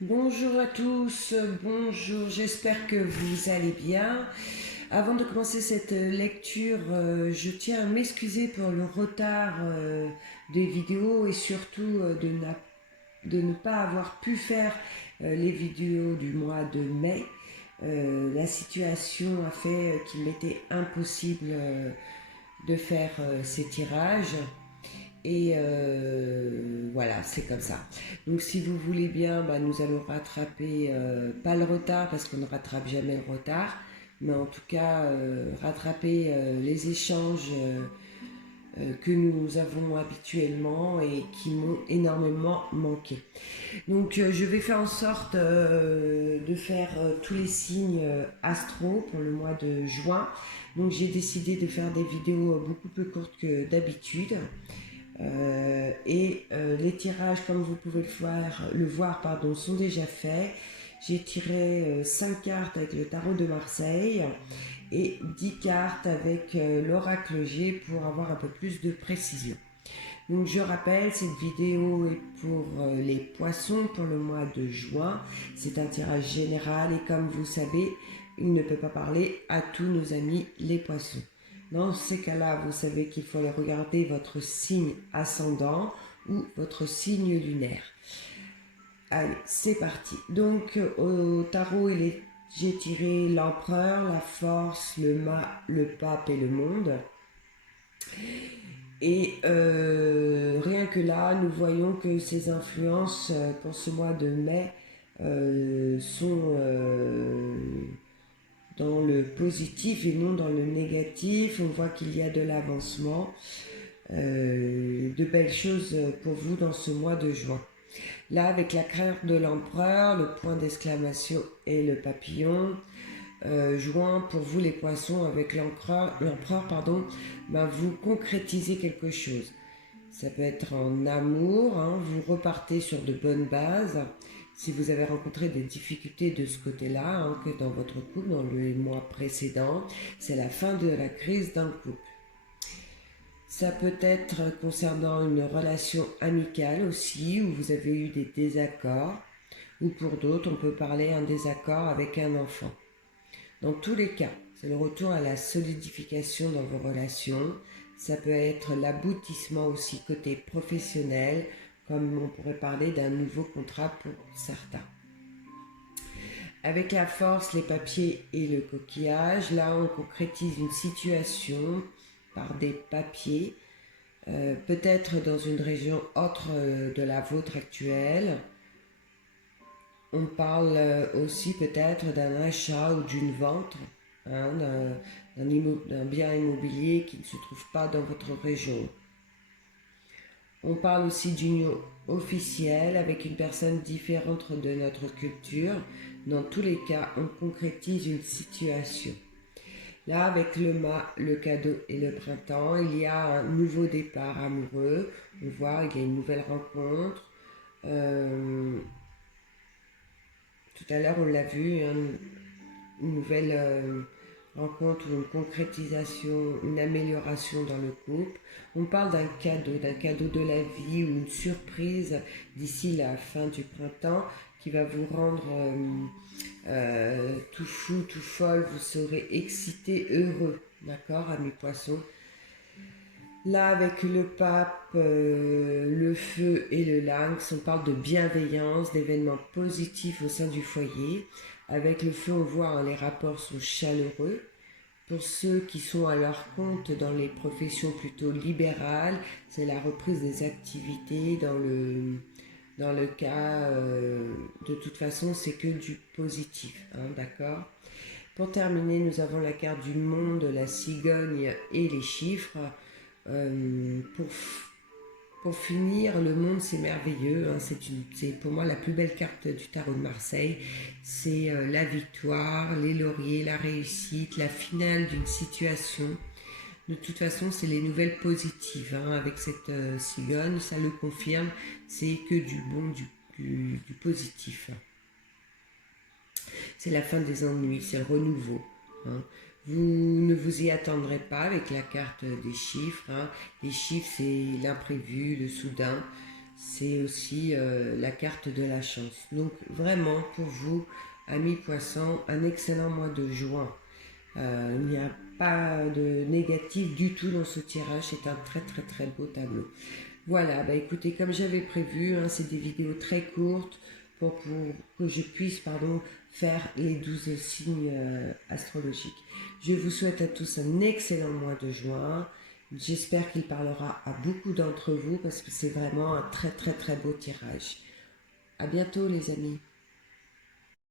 Bonjour à tous, bonjour, j'espère que vous allez bien. Avant de commencer cette lecture, je tiens à m'excuser pour le retard des vidéos et surtout de ne pas avoir pu faire les vidéos du mois de mai. La situation a fait qu'il m'était impossible de faire ces tirages. Et voilà, c'est comme ça. Donc si vous voulez bien, bah, nous allons rattraper, pas le retard parce qu'on ne rattrape jamais le retard, mais en tout cas rattraper les échanges que nous avons habituellement et qui m'ont énormément manqué. Donc je vais faire en sorte de faire tous les signes astro pour le mois de juin. Donc j'ai décidé de faire des vidéos beaucoup plus courtes que d'habitude. Les tirages, comme vous pouvez le voir, sont déjà faits. J'ai tiré 5 cartes avec le tarot de Marseille et 10 cartes avec l'oracle G pour avoir un peu plus de précision. Donc je rappelle, cette vidéo est pour les poissons pour le mois de juin. C'est un tirage général et comme vous savez, il ne peut pas parler à tous nos amis les poissons. Dans ces cas-là, vous savez qu'il faut aller regarder votre signe ascendant ou votre signe lunaire. Allez, c'est parti. Donc au tarot, j'ai tiré l'empereur, la force, le mât, le pape et le monde. Et rien que là, nous voyons que ces influences pour ce mois de mai sont dans le positif et non dans le négatif. On voit qu'il y a de l'avancement, de belles choses pour vous dans ce mois de juin. Là, avec la carte de l'empereur, le point d'exclamation et le papillon, juin pour vous les poissons avec l'empereur, ben vous concrétisez quelque chose. Ça peut être en amour, hein, vous repartez sur de bonnes bases. Si vous avez rencontré des difficultés de ce côté-là, hein, que dans votre couple, dans les mois précédents, c'est la fin de la crise d'un couple. Ça peut être concernant une relation amicale aussi, où vous avez eu des désaccords, ou pour d'autres, on peut parler d'un désaccord avec un enfant. Dans tous les cas, c'est le retour à la solidification dans vos relations. Ça peut être l'aboutissement aussi côté professionnel, comme on pourrait parler d'un nouveau contrat pour certains. Avec la force, les papiers et le coquillage, là on concrétise une situation par des papiers, peut-être dans une région autre de la vôtre actuelle. On parle aussi peut-être d'un achat ou d'une vente, hein, d'un bien immobilier qui ne se trouve pas dans votre région. On parle aussi d'union officielle avec une personne différente de notre culture. Dans tous les cas, on concrétise une situation. Là, avec le mât, le cadeau et le printemps, il y a un nouveau départ amoureux. On voit, il y a une nouvelle rencontre. Tout à l'heure, on l'a vu, une nouvelle rencontre ou une concrétisation, une amélioration dans le couple. On parle d'un cadeau de la vie ou une surprise d'ici la fin du printemps qui va vous rendre tout fou, tout folle. Vous serez excité, heureux, d'accord, amis poissons. Là, avec le pape, le feu et le lynx, on parle de bienveillance, d'événements positifs au sein du foyer. Avec le feu, on voit les rapports sont chaleureux. Pour ceux qui sont à leur compte dans les professions plutôt libérales, c'est la reprise des activités. Dans le cas, de toute façon, c'est que du positif, hein, d'accord. Pour terminer, nous avons la carte du monde, la cigogne et les chiffres. Euh, pour, pour finir, le monde c'est merveilleux, hein, c'est pour moi la plus belle carte du tarot de Marseille. C'est la victoire, les lauriers, la réussite, la finale d'une situation. De toute façon, c'est les nouvelles positives, hein, avec cette cigogne, ça le confirme, c'est que du bon, du positif. C'est la fin des ennuis, c'est le renouveau, hein. Vous ne vous y attendrez pas avec la carte des chiffres, hein. Les chiffres, c'est l'imprévu, le soudain. c'est aussi la carte de la chance. Donc vraiment pour vous, amis poissons, un excellent mois de juin. Il n'y a pas de négatif du tout dans ce tirage, c'est un très très très beau tableau. Voilà, bah écoutez, comme j'avais prévu, hein, c'est des vidéos très courtes pour que je puisse faire les 12 signes astrologiques. Je vous souhaite à tous un excellent mois de juin. J'espère qu'il parlera à beaucoup d'entre vous parce que c'est vraiment un très très très beau tirage. À bientôt les amis.